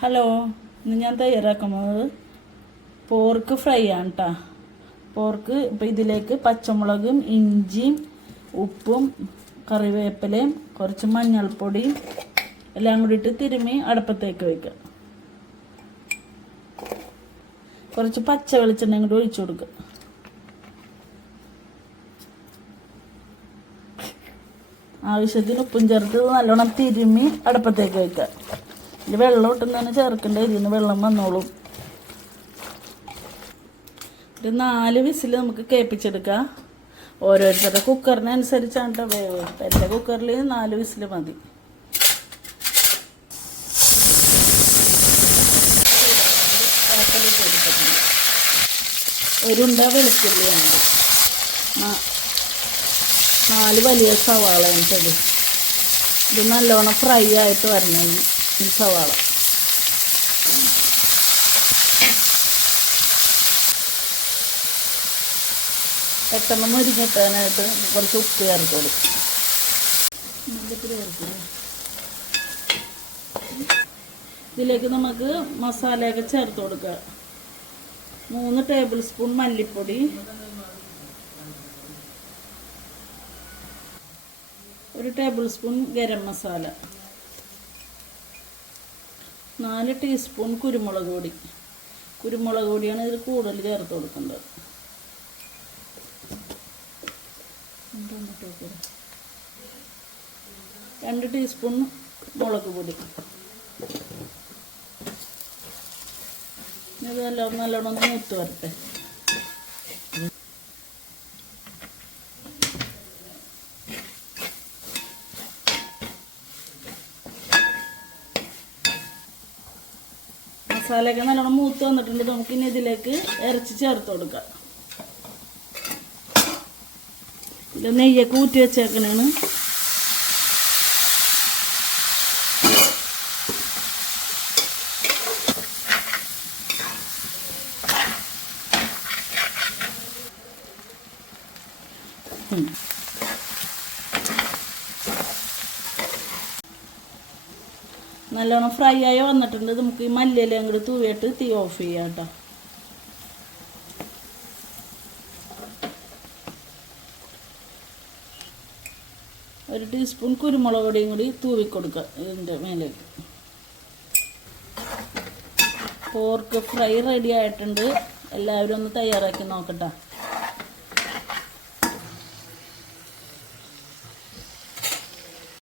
Hello, ഇന്ന് ഞാൻ തയ്യാറാക്കുന്നത് പോർക്ക് ഫ്രൈ ആണ് കേട്ടോ. പോർക്ക് ഇപ്പം ഇതിലേക്ക് പച്ചമുളകും ഇഞ്ചിയും ഉപ്പും കറിവേപ്പിലയും കുറച്ച് മഞ്ഞൾപ്പൊടിയും എല്ലാം കൂടിയിട്ട് തിരുമ്മി അടുപ്പത്തേക്ക് വയ്ക്കുക. കുറച്ച് പച്ച വെളിച്ചെണ്ണയും കൂടി ഒഴിച്ചു കൊടുക്കുക. ആവശ്യത്തിന് ഉപ്പും ചേർത്ത് നല്ലോണം തിരുമ്മി അടുപ്പത്തേക്ക് വയ്ക്കുക. ഇതിൽ വെള്ളം ഇട്ടുന്നതിന് ചേർക്കേണ്ട, ഇതിന് വെള്ളം വന്നോളും. ഒരു 4 വിസിൽ നമുക്ക് കേൾപ്പിച്ചെടുക്കാം. ഓരോരുത്തരുടെ കുക്കറിനനുസരിച്ചാണ് വേവ്. എൻ്റെ കുക്കറിൽ 4 വിസിൽ മതി. ഒരുണ്ട വെളുത്തുള്ളിയാണ്, 4 വലിയ സവാളയാണ് ചെടി. ഇത് നല്ലോണം ഫ്രൈ ആയിട്ട് വരണം ഈ സവാള. പെട്ടെന്ന് മുരിഞ്ഞിട്ടാനായിട്ട് കുറച്ച് ഉപ്പ് ചേർത്ത് കൊടുക്കും. ഇതിലേക്ക് നമുക്ക് മസാലയൊക്കെ ചേർത്ത് കൊടുക്കുക. 3 ടേബിൾ സ്പൂൺ മല്ലിപ്പൊടി, 1 table spoon garam masala, 4 teaspoon കുരുമുളക് പൊടി. കുരുമുളക് പൊടിയാണ് ഇതിൽ കൂടുതൽ ചേർത്ത് കൊടുക്കേണ്ടത്. 2 ടീസ്പൂൺ മുളക് പൊടി. ഇത് നല്ലോണം മൂത്ത് വരട്ടെ. മസാലയൊക്കെ നല്ലോണം മൂത്ത് വന്നിട്ടുണ്ട്. നമുക്കിനി ഇതിലേക്ക് ഇറച്ചി ചേർത്ത് കൊടുക്കാം. ഇത് നെയ്യൊക്കെ ഊറ്റി വെച്ചേക്കണാണ്. നല്ലോണം ഫ്രൈ ആയി വന്നിട്ടുണ്ട്. നമുക്ക് ഈ മല്ലിയില അങ്ങോട്ട് തൂവിയിട്ട് തീ ഓഫ് ചെയ്യാം കേട്ടോ. ഒരു ടീസ്പൂൺ കുരുമുളക് പൊടിയും കൂടി തൂവിക്കൊടുക്കുക ഇതിൻ്റെ മേലേക്ക്. പോർക്ക് ഫ്രൈ റെഡി ആയിട്ടുണ്ട്. എല്ലാവരും ഒന്ന് തയ്യാറാക്കി നോക്കട്ടെ.